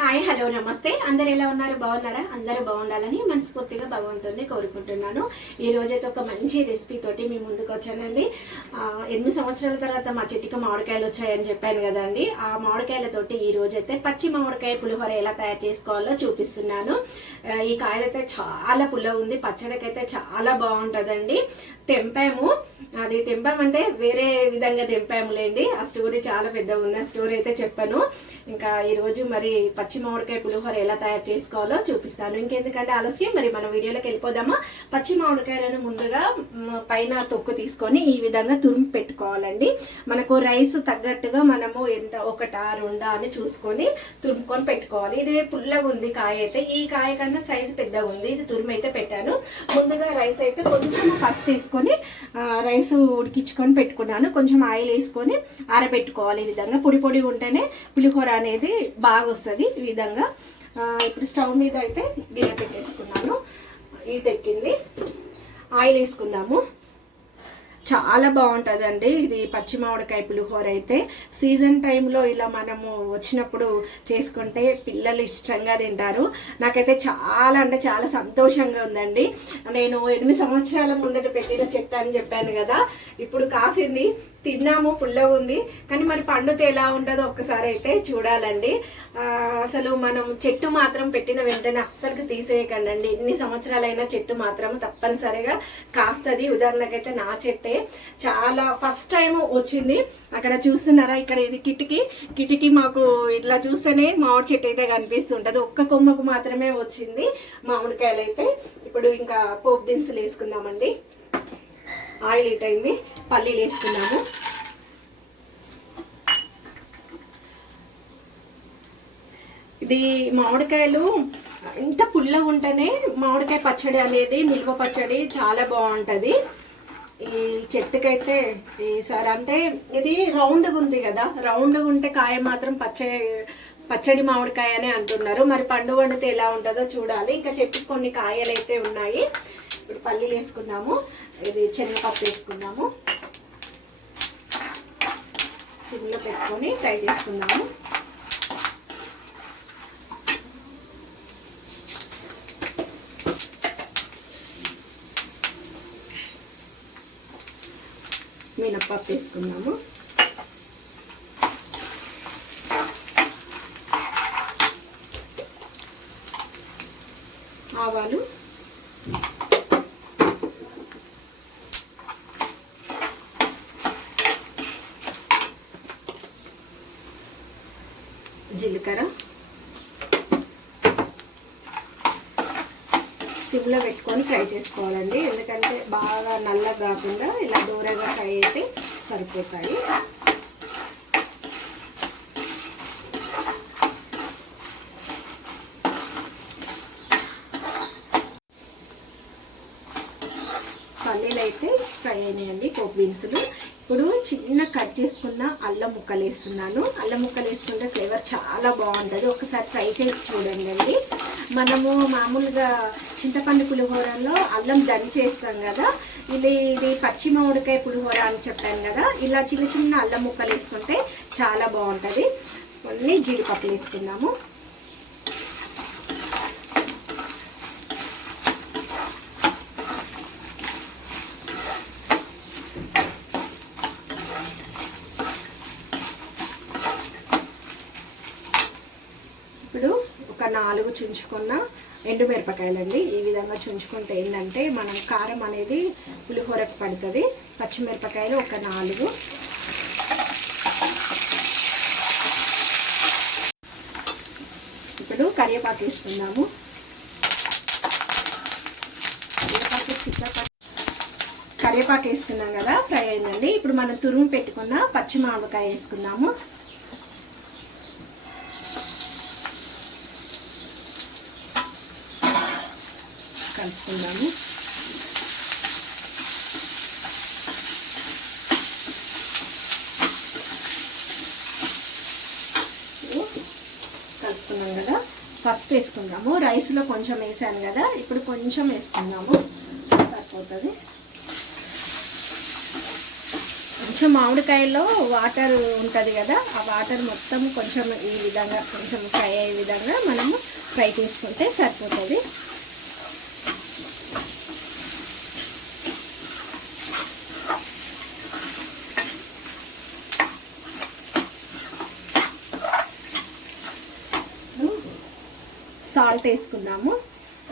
Hi hello నమస్తే. అందరు ఎలా ఉన్నారు? బాగున్నారా? అందరూ బాగుండాలని మనస్ఫూర్తిగా భగవంతుడిని కోరుకుంటున్నాను. ఈ రోజైతే ఒక మంచి రెసిపీ తోటి మీ ముందుకు వచ్చానండి. ఎనిమిది సంవత్సరాల తర్వాత మా చెట్టుకి మామిడికాయలు వచ్చాయని చెప్పాను కదండి. ఆ మామిడికాయలతోటి ఈ రోజైతే పచ్చి మామిడికాయ పులిహోర ఎలా తయారు చేసుకోవాలో చూపిస్తున్నాను. ఈ కాయలైతే చాలా పుల్ల ఉంది. పచ్చడికైతే చాలా బాగుంటుందండి. తెంపాము. అది తెంపామంటే వేరే విధంగా తెంపాములేండి. ఆ స్టోరీ చాలా పెద్ద ఉంది. ఆ స్టోరీ అయితే చెప్పాను. ఇంకా ఈరోజు మరి పచ్చి మామిడికాయ పులిహోర ఎలా తయారు చేసుకోవాలో చూపిస్తాను. ఇంకెందుకంటే ఆలస్యం మరి మన వీడియోలోకి వెళ్ళిపోదామా? పచ్చి మామిడికాయలను ముందుగా పైన తొక్కు తీసుకొని ఈ విధంగా తురిమి పెట్టుకోవాలండి. మనకు రైస్ తగ్గట్టుగా మనము ఎంత ఒకటా రెండా అని చూసుకొని తురుముకొని పెట్టుకోవాలి. ఇది పుల్లగా ఉంది కాయ అయితే ఈ కాయ కన్నా సైజు పెద్దగా ఉంది. ఇది తురిమి అయితే పెట్టాను. ముందుగా రైస్ అయితే కొంచెం పసుపు వేసుకొని రైస్ ఉడికించుకొని పెట్టుకున్నాను. కొంచెం ఆయిల్ వేసుకొని ఆరబెట్టుకోవాలి ఈ విధంగా. పొడి పొడి ఉంటేనే పులిహోర అనేది బాగా వస్తుంది ఈ విధంగా ఇప్పుడు స్టవ్ మీద అయితే గిన్నె పెట్టేసుకున్నాను. ఈట ఎక్కింది. ఆయిల్ వేసుకుందాము. చాలా బాగుంటుందండి. ఇది పచ్చి మామిడికాయ పులిహోర అయితే. సీజన్ టైంలో ఇలా మనము వచ్చినప్పుడు చేసుకుంటే పిల్లలు ఇష్టంగా తింటారు. నాకైతే చాలా అంటే చాలా సంతోషంగా ఉందండి. నేను ఎనిమిది సంవత్సరాల ముందట పెట్టిన చెట్టు అని చెప్పాను కదా. ఇప్పుడు కాసింది తిన్నాము పుల్లగా ఉంది. కానీ మరి పండుతే ఎలా ఉంటుందో ఒక్కసారి అయితే చూడాలండి. అసలు మనం చెట్టు మాత్రం పెట్టిన వెంటనే అస్సలు తీసేయకండి ఎన్ని సంవత్సరాలైనా చెట్టు మాత్రం తప్పనిసరిగా కాస్తుంది. ఉదాహరణకైతే నా చెట్టే. చాలా ఫస్ట్ టైం వచ్చింది. అక్కడ చూస్తున్నారా? ఇక్కడ ఇది కిటికీ. కిటికీ మాకు ఇట్లా చూస్తేనే మామిడి చెట్టు అయితే కనిపిస్తుంటుంది. ఒక్క కొమ్మకు మాత్రమే వచ్చింది మామిడికాయలు అయితే. ఇప్పుడు ఇంకా పోపు దినుసులు వేసుకుందామండి. ఆయిల్ హీట్ అయింది. పల్లీలు వేసుకున్నాము ఇది మామిడికాయలు ఇంత పుల్లగా ఉంటేనే మామిడికాయ పచ్చడి అనేది నిల్వ పచ్చడి చాలా బాగుంటుంది. ఈ చెట్టుకైతే ఈసారి అంటే ఇది రౌండ్గా ఉంది కదా రౌండ్గా ఉంటే కాయ మాత్రం పచ్చ పచ్చడి మామిడికాయ అని అంటున్నారు. మరి పండు వండితే ఎలా ఉంటుందో చూడాలి. ఇంకా చెట్టుకు కొన్ని కాయలు అయితే ఉన్నాయి. ఇప్పుడు పల్లీలు వేసుకుందాము. ఇది శనగపప్పు వేసుకుందాము. సిమ్లో పెట్టుకొని ఫ్రై చేసుకుందాము. మినప్పప్పు వేసుకున్నాము ఆవాలు. జీలకర్ర. సిమ్లో పెట్టుకొని ఫ్రై చేసుకోవాలండి. ఎందుకంటే నల్లగా కాకుండా ఇలా దూరగా ఫ్రై అయితే సరిపోతాయి. పల్లీలు అయితే ఫ్రై అయినాయండి పోపు దినుసులు. ఇప్పుడు చిన్న కట్ చేసుకున్న అల్లం ముక్కలు వేస్తున్నాను అల్లం ముక్కలు వేసుకుంటే ఫ్లేవర్ చాలా బాగుంటుంది. ఒకసారి ట్రై చేసి చూడండి అండి. మనము మామూలుగా చింతపండు పులిహోరలో అల్లం దంచేస్తాం కదా. ఇది ఇది పచ్చి మామిడికాయ పులిహోర అని చెప్పాను కదా. ఇలా చిన్న చిన్న అల్లం ముక్కలు వేసుకుంటే చాలా బాగుంటుంది. కొన్ని జీడిపప్పులు వేసుకుందాము. ఇప్పుడు ఒక నాలుగు చుంచుకున్న ఎండుమిరపకాయలండి ఈ విధంగా చుంచుకుంటే ఏంటంటే మనం కారం అనేది పులిహోరకు పడుతుంది. పచ్చిమిరపకాయలు ఒక నాలుగు. ఇప్పుడు కరివేపాకు వేసుకుందాము. కరివేపాకు కరివేపాకు వేసుకున్నాం కదా ఫ్రై అయిందండి. ఇప్పుడు మనం తురుము పెట్టుకున్న పచ్చి మామిడికాయ వేసుకుందాము. కలుపుకుందాము. కలుపుకున్నాం కదా. ఫస్ట్ వేసుకుందాము. రైస్లో కొంచెం వేసాను కదా. ఇప్పుడు కొంచెం వేసుకుందాము. సరిపోతుంది. కొంచెం మామిడికాయలో వాటర్ ఉంటుంది కదా. ఆ వాటర్ మొత్తం కొంచెం ఈ విధంగా కొంచెం ఫ్రై అయ్యే విధంగా మనము ఫ్రై చేసుకుంటే సరిపోతుంది. సాల్ట్ వేసుకుందాము.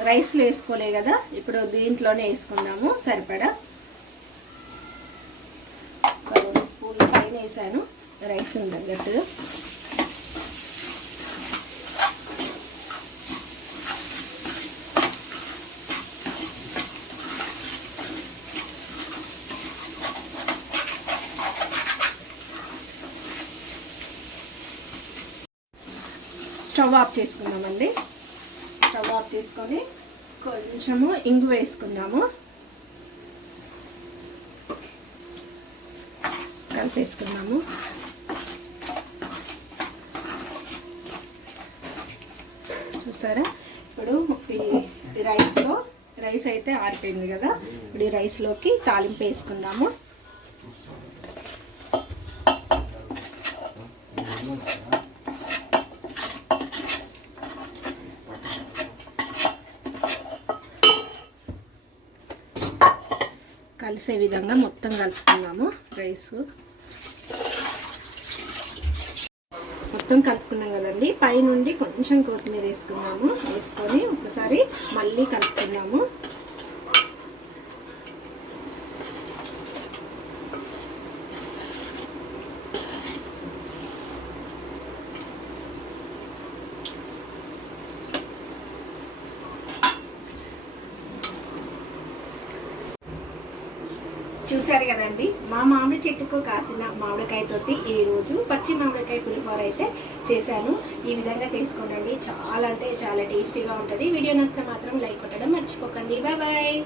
రైస్లో వేసుకోలే కదా ఇప్పుడు దీంట్లోనే వేసుకుందాము. సరిపడా? స్పూన్ రెండు స్పూన్లు పైన వేసాను. రైస్ తగ్గట్టుగా. స్టవ్ ఆఫ్ చేసుకుందామండి. స్టవ్ ఆఫ్ చేసుకొని కొంచెము ఇంగు వేసుకుందాము. కలిపేసుకుందాము. చూసారా? ఇప్పుడు ఈ రైస్లో రైస్ అయితే ఆరిపోయింది కదా? ఇప్పుడు ఈ రైస్లోకి తాలింపు వేసుకుందాము. కలిసే విధంగా మొత్తం కలుపుకుందాము. రైస్. మొత్తం కలుపుకున్నాం కదండి. పైనుండి కొంచెం కొత్తిమీర వేసుకున్నాము వేసుకొని ఒకసారి మళ్ళీ కలుపుకుందాము. చూశారు కదండి మా మామిడి చెట్టుకు కాసిన మామిడికాయ తోటి ఈరోజు పచ్చి మామిడికాయ పులిహోర అయితే చేశాను. ఈ విధంగా చేసుకోనండి చాలా అంటే చాలా టేస్టీగా ఉంటుంది. వీడియో నచ్చితే మాత్రం లైక్ కొట్టడం మర్చిపోకండి. Bye bye.